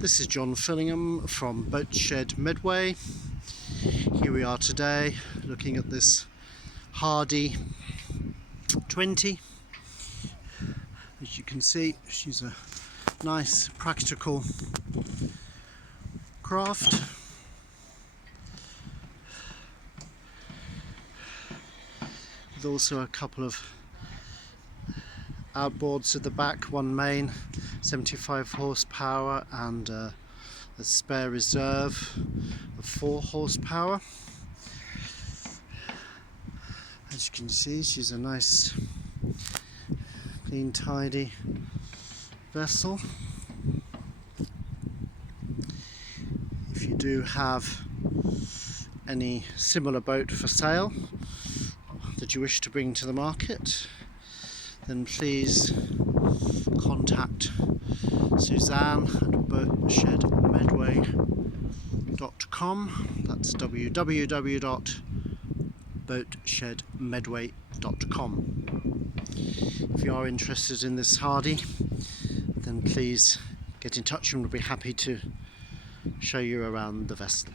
This is John Fillingham from Boatshed Medway. Here we are today looking at this Hardy 20. As you can see, she's a nice practical craft. With also a couple of outboards at the back, one main 75 horsepower and a spare reserve of 4 horsepower. As you can see, she's a nice clean tidy vessel. If you do have any similar boat for sale that you wish to bring to the market, then please contact Suzanne at boatshedmedway.com. That's www.boatshedmedway.com. If you are interested in this Hardy, then please get in touch and we'll be happy to show you around the vessel.